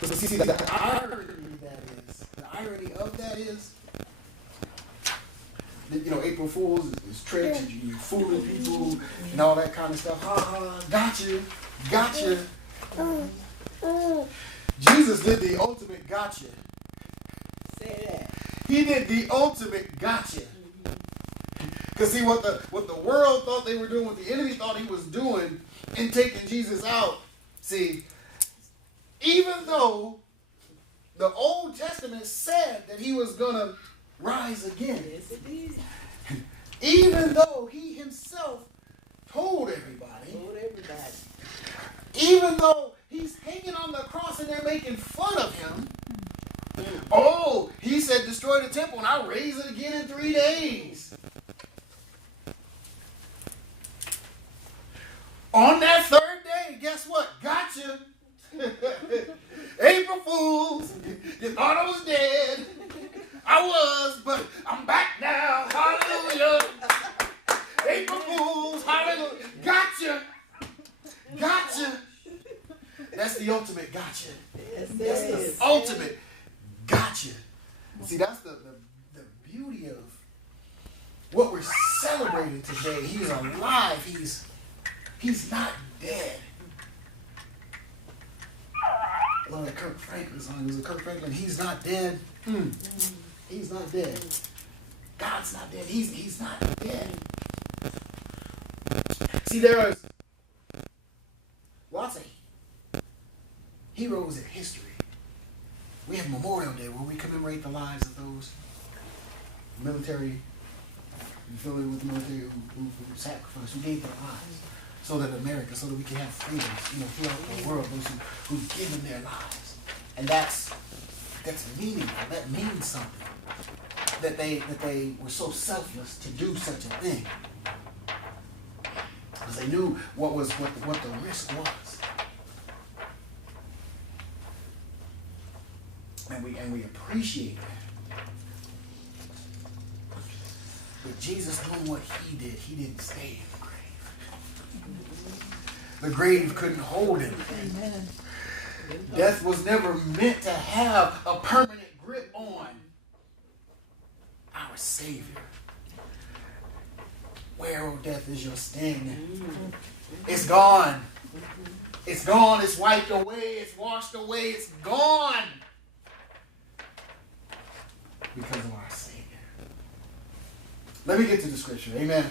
But see, the irony of that is, that, you know, April Fools is tricks, and you fooling people and all that kind of stuff. Ha ha, gotcha. Jesus did the ultimate gotcha. Say that. He did the ultimate gotcha. Because see, what the world thought they were doing, what the enemy thought he was doing in taking Jesus out, see, even though the Old Testament said that he was going to rise again, Yes, it did. even though he himself told everybody, even though he's hanging on the cross and they're making fun of him, oh, he said, destroy the temple and I'll raise it again in 3 days. On that third day, guess what? Gotcha. April Fools. You thought I was dead. I was, but I'm back now. Hallelujah. April Fools. Hallelujah. Gotcha. That's the ultimate gotcha. Yes, That's the ultimate gotcha. See, that's the beauty of what we're celebrating today. He's alive. He's not dead. I love that Kirk Franklin song. It was a Kirk Franklin. He's not dead. He's not dead. God's not dead. He's not dead. See, there's lots of heroes in history. We have Memorial Day where we commemorate the lives of those military, affiliated with the military who sacrificed, who gave their lives so that America, so that we can have freedom, you know, throughout the world, those who've given their lives. And that's meaningful. That means something. That they were so selfless to do such a thing. Because they knew what the risk was. And we appreciate that. But Jesus doing what he didn't stay in the grave. The grave couldn't hold him. Amen. Death was never meant to have a permanent grip on our Savior. Where, oh death, is your sting? It's gone. It's gone. It's wiped away. It's washed away. It's gone. Because of our Savior. Let me get to the scripture. Amen.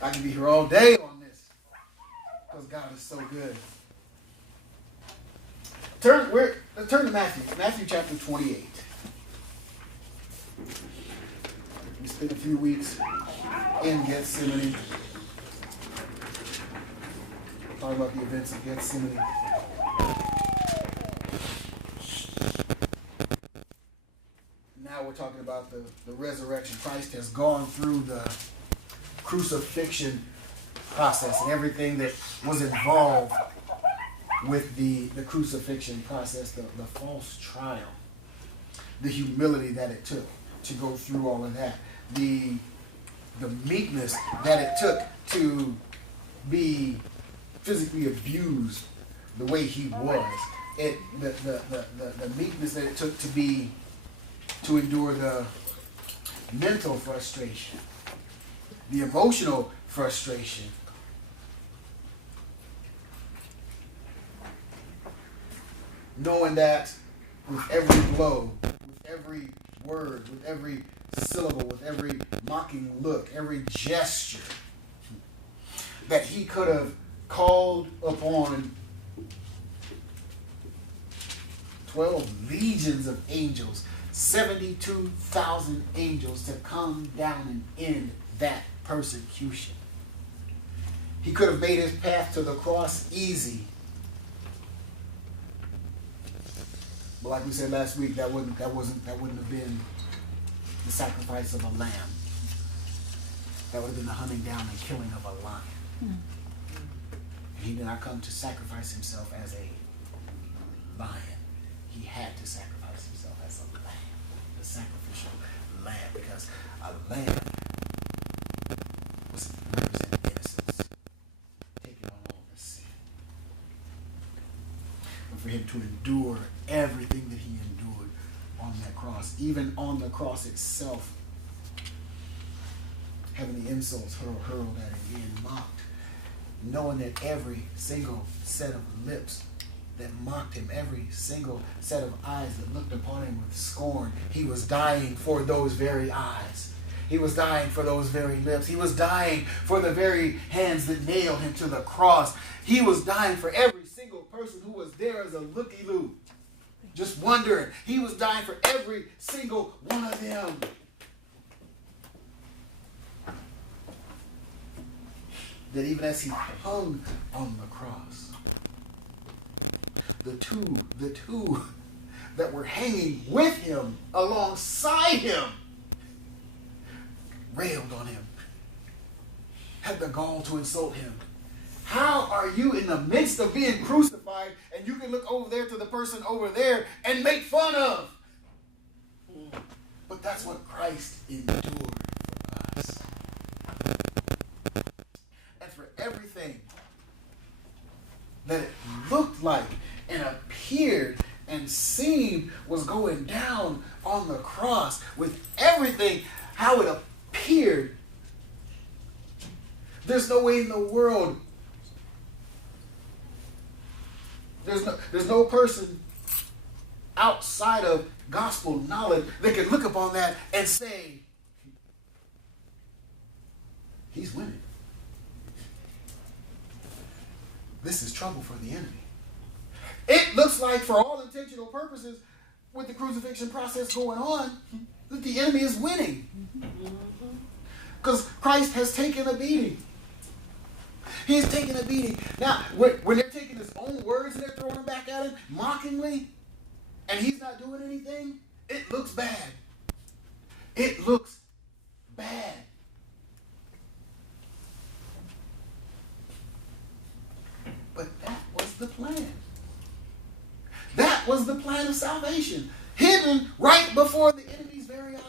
I can be here all day on this. Because God is so good. Turn to Matthew chapter 28. We spent a few weeks in Gethsemane. Talking about the events of Gethsemane. Now we're talking about the resurrection. Christ has gone through the crucifixion process and everything that was involved with the crucifixion process, the false trial, the humility that it took to go through all of that, the meekness that it took to be physically abused the way he was, the meekness that it took to endure the mental frustration, the emotional frustration. Knowing that with every blow, with every word, with every syllable, with every mocking look, every gesture, that he could have called upon 12 legions of angels, 72,000 angels to come down and end that persecution. He could have made his path to the cross easy. But like we said last week, that wouldn't have been the sacrifice of a lamb. That would have been the hunting down and killing of a lion. And he did not come to sacrifice himself as a lion. He had to sacrifice himself as a lamb, the sacrificial lamb, because a lamb was representing innocence, taking on all the sin. and for him to endure everything that he endured on that cross. Even on the cross itself, having the insults hurled at him, being mocked, knowing that every single set of lips that mocked him, every single set of eyes that looked upon him with scorn, he was dying for those very eyes. He was dying for those very lips. He was dying for the very hands that nailed him to the cross. He was dying for every single person who was there as a looky-loo, just wondering. He was dying for every single one of them. That even as he hung on the cross, the two that were hanging with him, alongside him, railed on him, had the gall to insult him. How are you in the midst of being crucified and you can look over there to the person over there and make fun of? But that's what Christ endured for us. And for everything that it looked like and appeared and seemed was going down on the cross, with everything, how it appeared, there's no way in the world, there's no person outside of gospel knowledge that can look upon that and say, he's winning. This is trouble for the enemy. It looks like, for all intentional purposes, with the crucifixion process going on, that the enemy is winning. Because Christ has taken a beating. He's taken a beating. Now, when they're taking his own words and they're throwing them back at him mockingly, and he's not doing anything, it looks bad. It looks bad. But that was the plan. That was the plan of salvation, hidden right before the enemy's very eyes.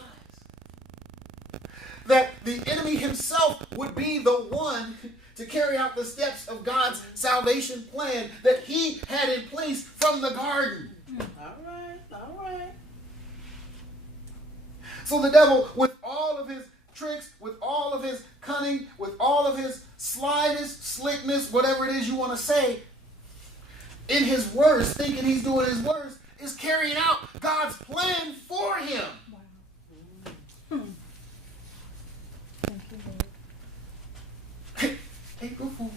That the enemy himself would be the one to carry out the steps of God's salvation plan that he had in place from the garden. All right. So the devil, with all of his tricks, with all of his cunning, with all of his slyness, slickness, whatever it is you want to say, in his worst, thinking he's doing his worst, is carrying out God's plan for him. Wow. Thank you, Lord. April Fool.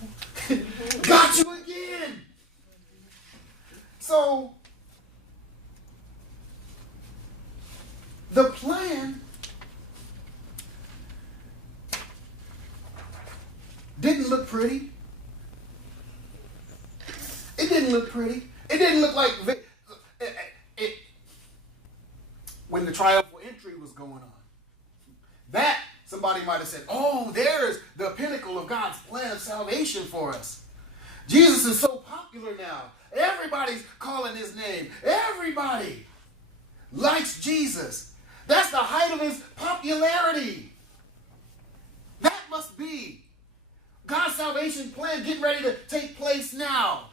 Got you again. So, the plan didn't look pretty. It didn't look pretty. It didn't look like when the triumphal entry was going on. That, somebody might have said, oh, there's the pinnacle of God's plan of salvation for us. Jesus is so popular now. Everybody's calling his name. Everybody likes Jesus. That's the height of his popularity. That must be God's salvation plan getting ready to take place now.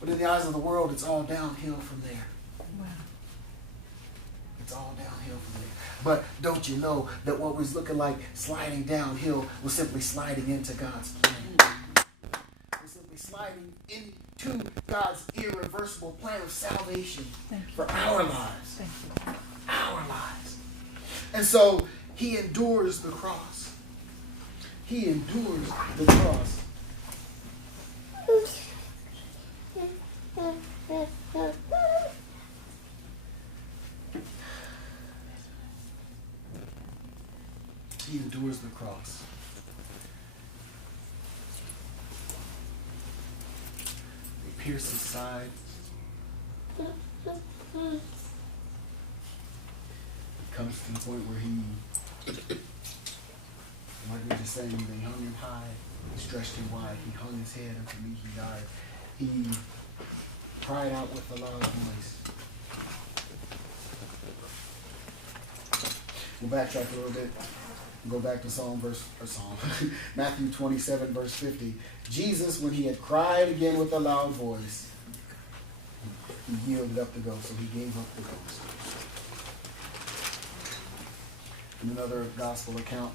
But in the eyes of the world, it's all downhill from there. Wow. It's all downhill from there. But don't you know that what was looking like sliding downhill was simply sliding into God's plan? It was simply sliding into God's irreversible plan of salvation for our lives. Thank you. Our lives. And so he endures the cross. He endures the cross. He endures the cross. They pierce his side. It comes to the point where he, like we were just saying, they hung him high, stretched him wide. He hung his head unto me, he died. He cried out with a loud voice. We'll backtrack a little bit. Go back to Matthew 27, verse 50. Jesus, when he had cried again with a loud voice, he yielded up the ghost, so he gave up the ghost. In another gospel account,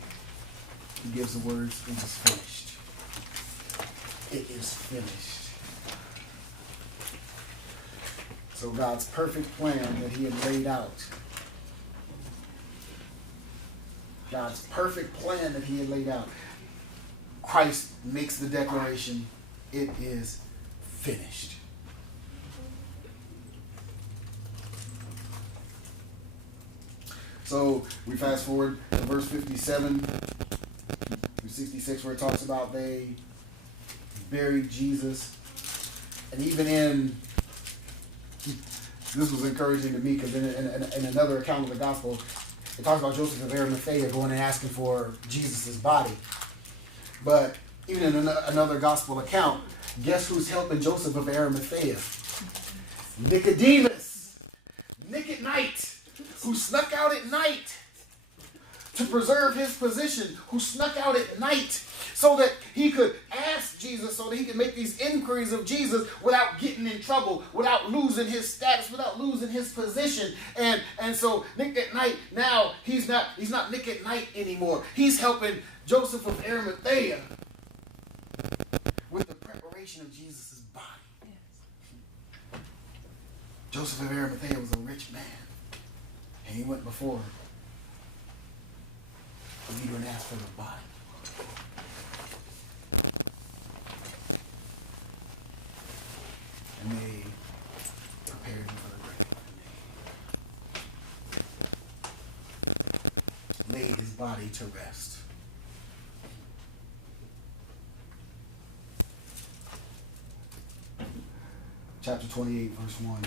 he gives the words, "It is finished." It is finished. So God's perfect plan that he had laid out, Christ makes the declaration, it is finished. So we fast forward to verse 57 through 66, where it talks about they buried Jesus. And even in, this was encouraging to me, because in another account of the gospel, it talks about Joseph of Arimathea going and asking for Jesus' body. But even in another gospel account, guess who's helping Joseph of Arimathea? Nicodemus. Nick at night, who snuck out at night to preserve his position, who snuck out at night so that he could ask Jesus, so that he could make these inquiries of Jesus without getting in trouble, without losing his status, without losing his position. And so Nick at night, now he's not Nick at night anymore. He's helping Joseph of Arimathea with the preparation of Jesus' body. Yes. Joseph of Arimathea was a rich man, and he went before Peter and asked for the body. And they prepared him for the grave. And they laid his body to rest. Chapter 28, verse 1.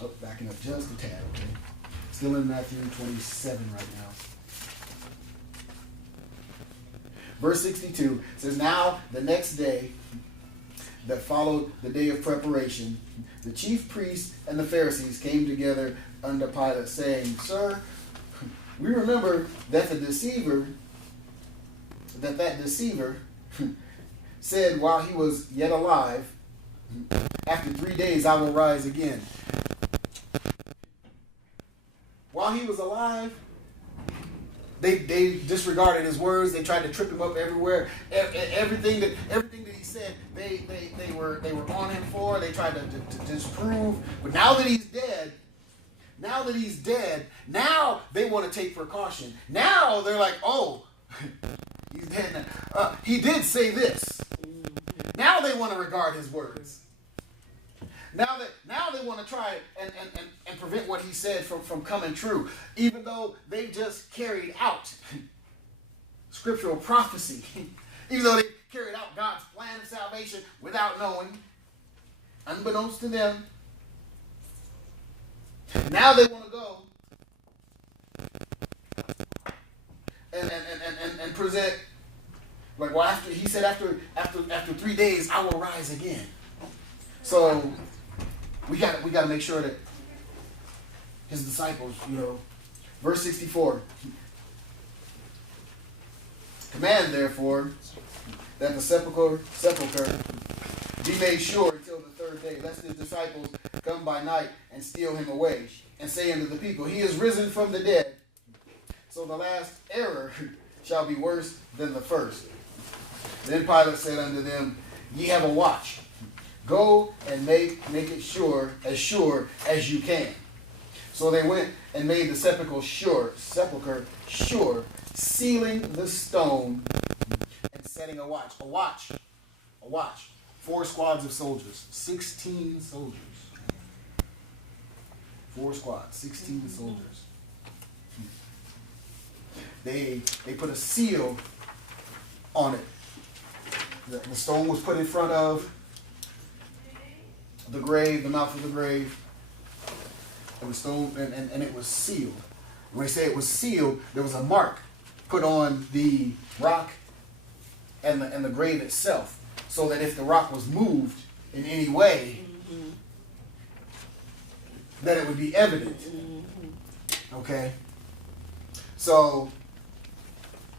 Oh, backing up just a tad, okay? Still in Matthew 27 right now. Verse 62 says, "Now the next day that followed the day of preparation, the chief priests and the Pharisees came together unto Pilate, saying, 'Sir, we remember that that deceiver said while he was yet alive, after 3 days I will rise again.'" While he was alive, they disregarded his words. They tried to trip him up everywhere. Everything that he said, they were on him for. They tried to disprove. But now that he's dead, now they want to take precaution. Now they're like, oh, he's dead now. He did say this. Now they want to regard his words. Now they want to try and prevent what he said from coming true, even though they just carried out scriptural prophecy, even though they carried out God's plan of salvation without knowing, unbeknownst to them. Now they want to go and present, like, well, after 3 days I will rise again. So we got to make sure that his disciples, verse 64. "Command therefore that the sepulchre be made sure until the third day, lest his disciples come by night and steal him away, and say unto the people, He is risen from the dead. So the last error shall be worse than the first. Then Pilate said unto them, Ye have a watch. Go and make it sure as you can. So they went and made the sepulchre sure, sealing the stone and setting a watch. A watch. 4 squads of soldiers. 16 soldiers. 4 squads, 16 soldiers. They put a seal on it. The stone was put in front of the grave, the mouth of the grave, and the stone, and it was sealed. When they say it was sealed, there was a mark put on the rock and the grave itself, so that if the rock was moved in any way, that it would be evident. Okay? So,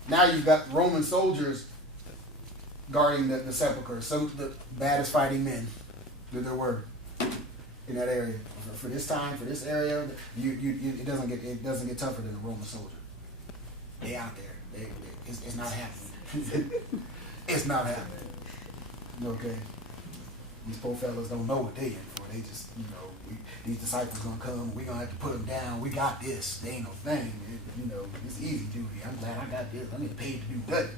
now you've got Roman soldiers guarding the sepulchre. Some of the baddest fighting men that there were in that area. For this time, for this area, it doesn't get tougher than a Roman soldier. They out there. It's not happening. It's not happening. Okay? These poor fellas don't know what they in for. They just, these disciples gonna come. We gonna have to put them down. We got this. They ain't no thing. It's easy duty. I'm glad I got this. I'm getting paid to do nothing.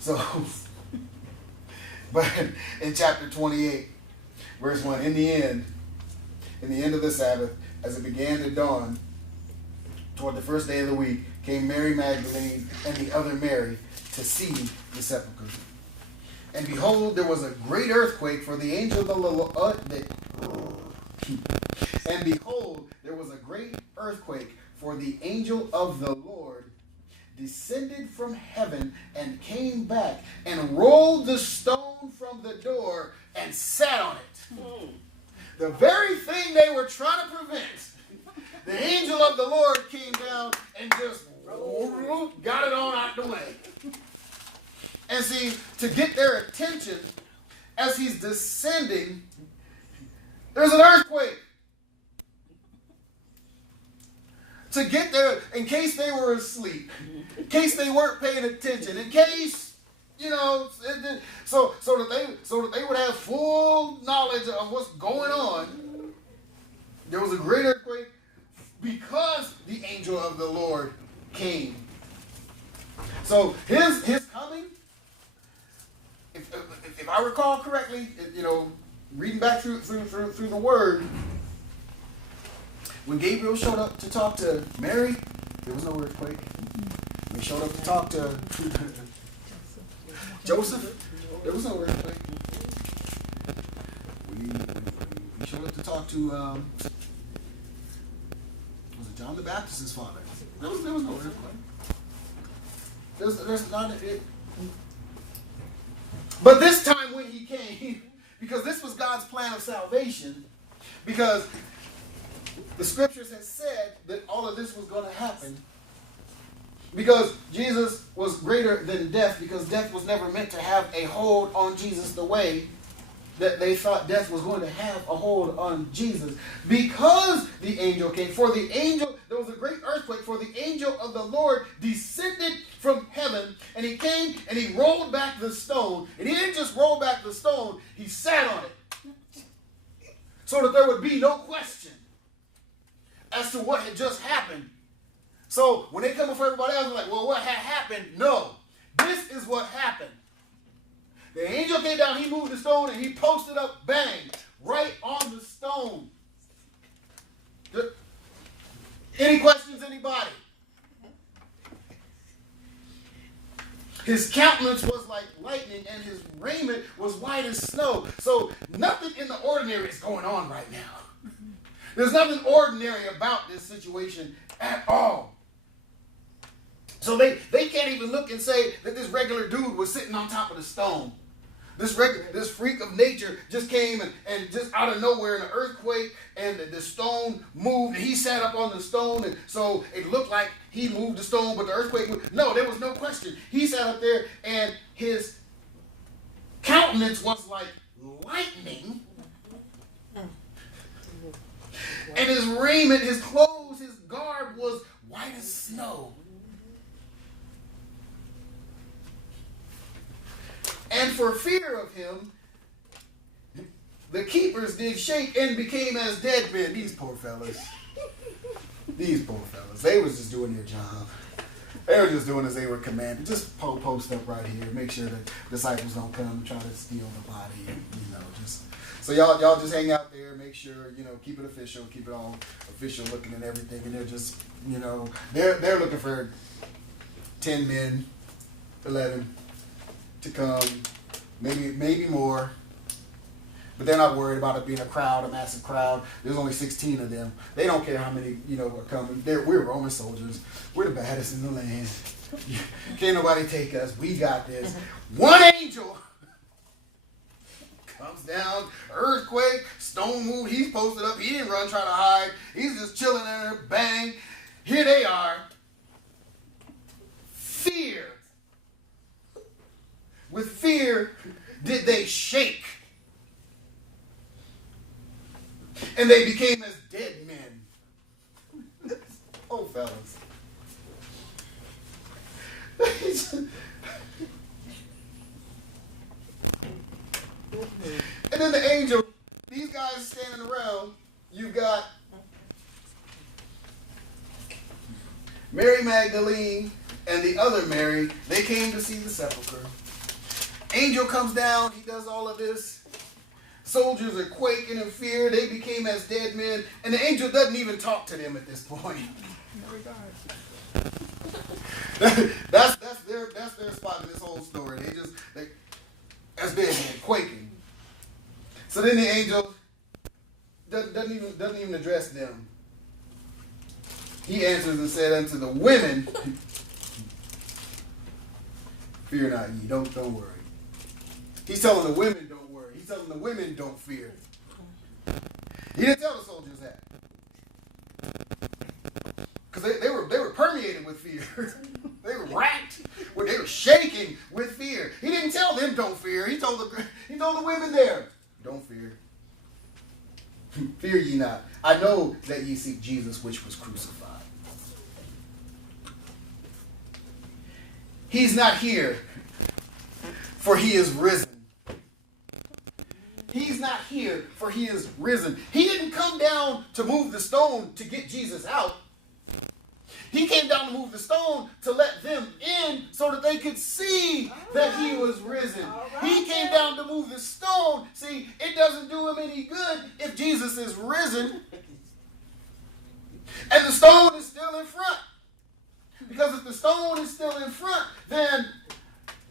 So, but in chapter 28, verse 1, in the end of the Sabbath, as it began to dawn, toward the first day of the week, came Mary Magdalene and the other Mary to see the sepulchre. And behold, there was a great earthquake, for the angel of the Lord. And behold, there was a great earthquake, for the angel of the Lord descended from heaven and came back and rolled the stone from the door and sat on it. The very thing they were trying to prevent, the angel of the Lord came down and just got it on out the way. And see, to get their attention, as he's descending, there's an earthquake. To get there, in case they were asleep, in case they weren't paying attention, in case, so that they would have full knowledge of what's going on. There was a great earthquake because the angel of the Lord came. So his coming, if I recall correctly, reading back through the Word, when Gabriel showed up to talk to Mary, there was no earthquake. When he showed up to talk to Joseph, there was no earthquake. When he showed up to talk to was it John the Baptist's father? There was no earthquake. There's not it. But this time when he came, because this was God's plan of salvation, because the scriptures had said that all of this was going to happen, because Jesus was greater than death, because death was never meant to have a hold on Jesus the way that they thought death was going to have a hold on Jesus. Because the angel came, there was a great earthquake, for the angel of the Lord descended from heaven, and he came and he rolled back the stone. And he didn't just roll back the stone, he sat on it, so that there would be no question as to what had just happened. So when they come before everybody else, they're like, well, what had happened? No, this is what happened. The angel came down, he moved the stone, and he posted up, bang, right on the stone. Any questions, anybody? His countenance was like lightning, and his raiment was white as snow. So nothing in the ordinary is going on right now. There's nothing ordinary about this situation at all. So they can't even look and say that this regular dude was sitting on top of the stone. This freak of nature just came and just out of nowhere in an earthquake, and the stone moved, and he sat up on the stone, and so it looked like he moved the stone, but the earthquake moved. No, there was no question. He sat up there, and his countenance was like lightning, and his raiment, his clothes, his garb was white as snow. And for fear of him, the keepers did shake and became as dead men. These poor fellas. They was just doing their job. They were just doing as they were commanded. Just post up right here. Make sure that disciples don't come and try to steal the body. So y'all just hang out there. Make sure, keep it official. Keep it all official looking and everything. And they're just, they're looking for 10 men, 11 to come, maybe more, but they're not worried about it being a massive crowd. There's only 16 of them. They don't care how many are coming. We're Roman soldiers. We're the baddest in the land. Can't nobody take us. We got this. One angel Comes down, earthquake, stone moved. He's posted up. He didn't run trying to hide. He's just chilling there. Bang. Here they are. Fear. With fear did they shake. And they became as dead men. Oh, fellas. And then the angel, these guys standing around, you've got Mary Magdalene and the other Mary. They came to see the sepulcher. Angel comes down, he does all of this. Soldiers are quaking in fear. They became as dead men. And the angel doesn't even talk to them at this point. That's their spot in this whole story. They as dead men, quaking. So then the angel doesn't even address them. He answers and said unto the women, fear not ye, don't worry. He's telling the women don't worry. He's telling the women don't fear. He didn't tell the soldiers that. Because they were permeated with fear. They were racked. They were shaking with fear. He didn't tell them don't fear. He told the women there, don't fear. Fear ye not. I know that ye seek Jesus which was crucified. He's not here, for he is risen. He's not here, for he is risen. He didn't come down to move the stone to get Jesus out. He came down to move the stone to let them in so that they could see that he was risen. He came down to move the stone. See, it doesn't do him any good if Jesus is risen and the stone is still in front. Because if the stone is still in front, then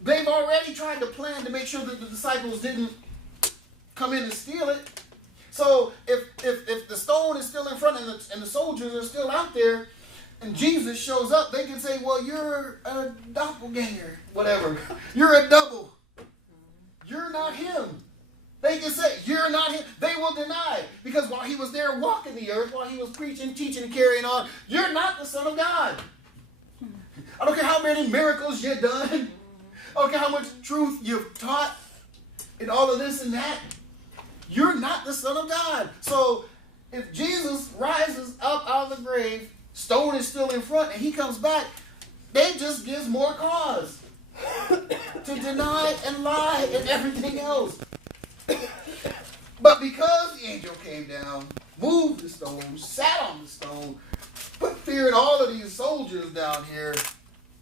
they've already tried to plan to make sure that the disciples didn't come in and steal it. So if the stone is still in front and the soldiers are still out there, and Jesus shows up, they can say, well, you're a doppelganger, whatever. You're a double. You're not him. They can say, you're not him. They will deny. Because while he was there walking the earth, while he was preaching, teaching, and carrying on, you're not the Son of God. I don't care how many miracles you've done. I don't care how much truth you've taught and all of this and that. You're not the Son of God. So if Jesus rises up out of the grave, stone is still in front, and he comes back, they just gives more cause to deny and lie and everything else. But because the angel came down, moved the stone, sat on the stone, put fear in all of these soldiers down here,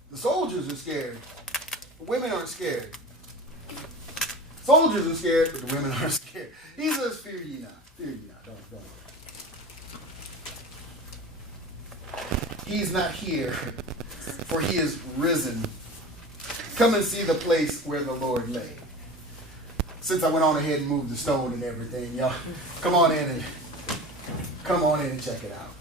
the soldiers are scared. The women aren't scared. Soldiers are scared, but the women aren't scared. He says, fear ye not. Fear ye not. Don't worry. He's not here, for he is risen. Come and see the place where the Lord lay. Since I went on ahead and moved the stone and everything, y'all, come on in and check it out.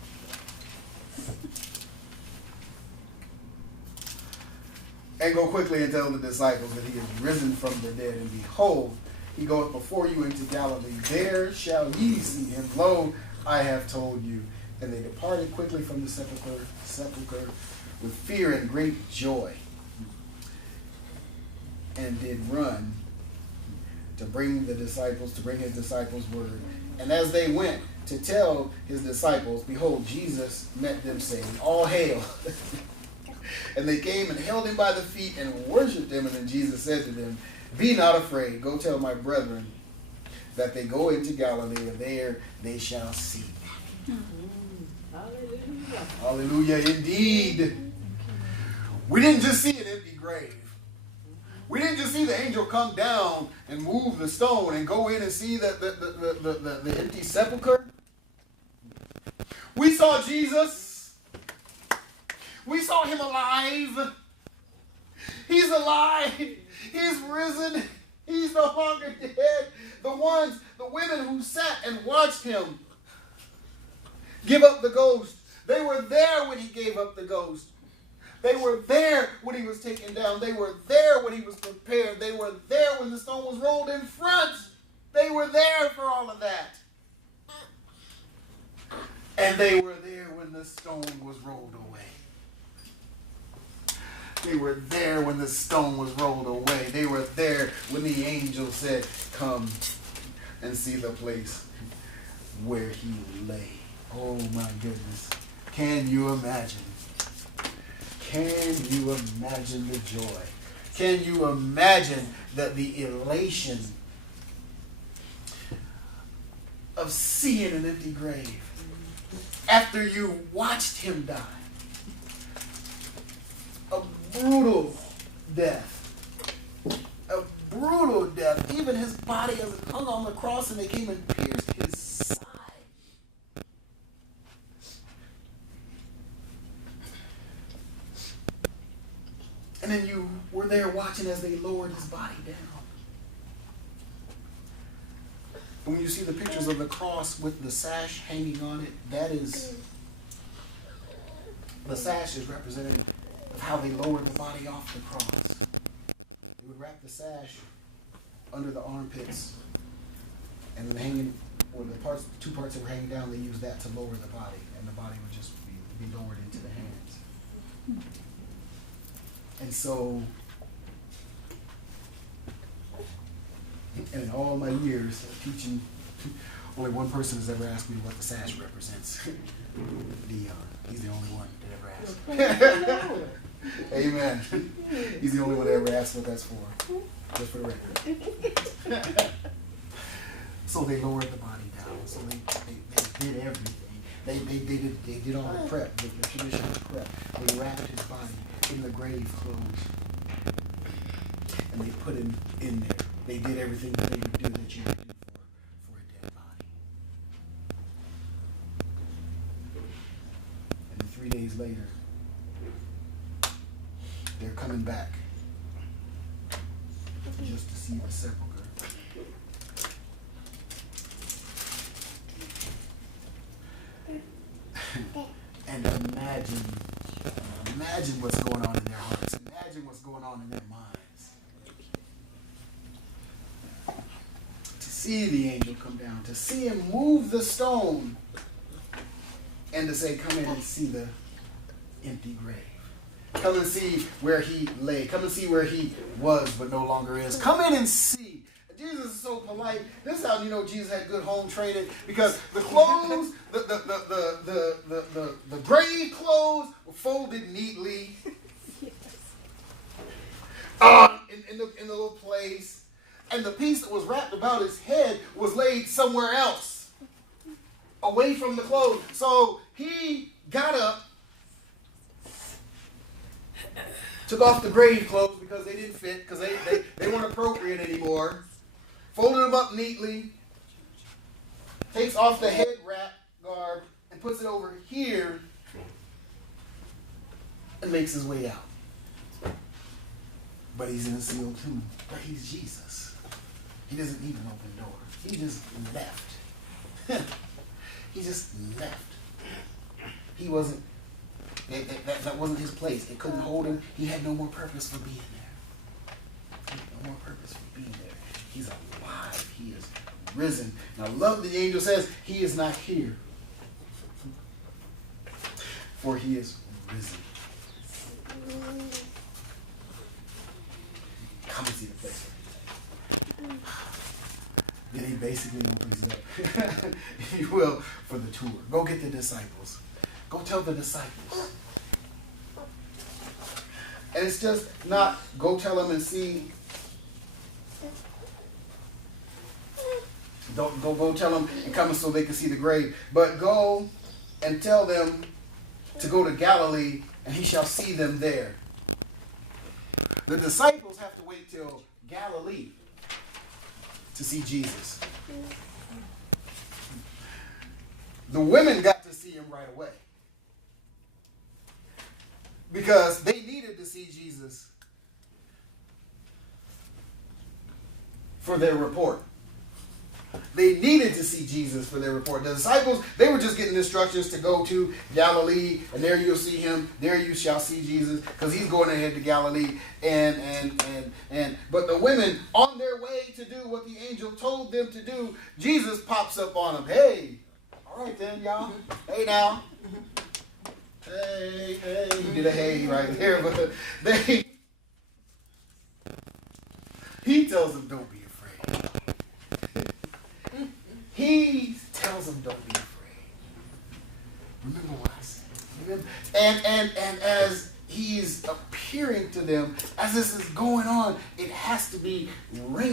And go quickly and tell the disciples that he is risen from the dead, and behold, he goeth before you into Galilee. There shall ye see him. Lo, I have told you. And they departed quickly from the sepulchre with fear and great joy, and did run to bring his disciples word. And as they went to tell his disciples, behold, Jesus met them, saying, all hail. And they came and held him by the feet and worshipped him. And then Jesus said to them, be not afraid. Go tell my brethren that they go into Galilee, and there they shall see. Hallelujah. Hallelujah, indeed. We didn't just see an empty grave. We didn't just see the angel come down and move the stone and go in and see the empty sepulcher. We saw Jesus. We saw him alive. He's alive. He's risen. He's no longer dead. The women who sat and watched him give up the ghost, they were there when he gave up the ghost. They were there when he was taken down. They were there when he was prepared. They were there when the stone was rolled in front. They were there for all of that. And they were there when the stone was rolled away. They were there when the stone was rolled away. They were there when the angel said, come and see the place where he lay. Oh my goodness. Can you imagine? Can you imagine the joy? Can you imagine the elation of seeing an empty grave after you watched him die? A brutal death. A brutal death. Even his body as it hung on the cross and they came and pierced his side. And then you were there watching as they lowered his body down. And when you see the pictures of the cross with the sash hanging on it, that is, the sash is representative of how they lowered the body off the cross. They would wrap the sash under the armpits and hanging, or the parts, two parts that were hanging down, they used that to lower the body, and the body would just be lowered into the hands. And so, and in all my years of teaching, only one person has ever asked me what the sash represents. Dion. He's the only one that ever asked. Amen. He's the only one that ever asked what that's for. Just for the record. So they lowered the body down. So they did everything. They did all the prep, the traditional prep. They wrapped his body in the grave clothes. And they put him in there. They did everything that they would do that you would do for a dead body. And then 3 days later, they're coming back just to see the sepulcher. And imagine what's going on in their hearts. Imagine what's going on in their minds. To see the angel come down, to see him move the stone, and to say, come in and see the empty grave. Come and see where he lay. Come and see where he was but no longer is. Come in and see. Jesus is so polite. This is how you know Jesus had good home training, because the clothes, the grave clothes were folded neatly in the little place, and the piece that was wrapped about his head was laid somewhere else, away from the clothes. So he got up, took off the grave clothes because they didn't fit, because they weren't appropriate anymore. Folded them up neatly, takes off the head wrap garb and puts it over here and makes his way out. But he's in a sealed tomb. But he's Jesus. He doesn't need an open door. He just left. He just left. He wasn't, that wasn't his place. It couldn't hold him. He had no more purpose for being there. He had no more purpose for being there. He's alive. He is risen. And I love the angel says, he is not here, for he is risen. Come and see the place. Then he basically opens it up, if you will, for the tour. Go get the disciples. Go tell the disciples. And it's just not go tell them and see. Don't go tell them and come so they can see the grave. But go and tell them to go to Galilee, and he shall see them there. The disciples have to wait till Galilee to see Jesus. The women got to see him right away, because they needed to see Jesus for their report. They needed to see Jesus for their report. The disciples, they were just getting instructions to go to Galilee, and there you'll see him. There you shall see Jesus, because he's going ahead to Galilee. But the women, on their way to do what the angel told them to do, Jesus pops up on them. Hey, all right then, y'all. Hey now. Hey, he did a hey right there, but he tells them, don't be afraid. He tells them, don't be afraid. Remember what I said. Remember? And as he's appearing to them, as this is going on, it has to be ringing.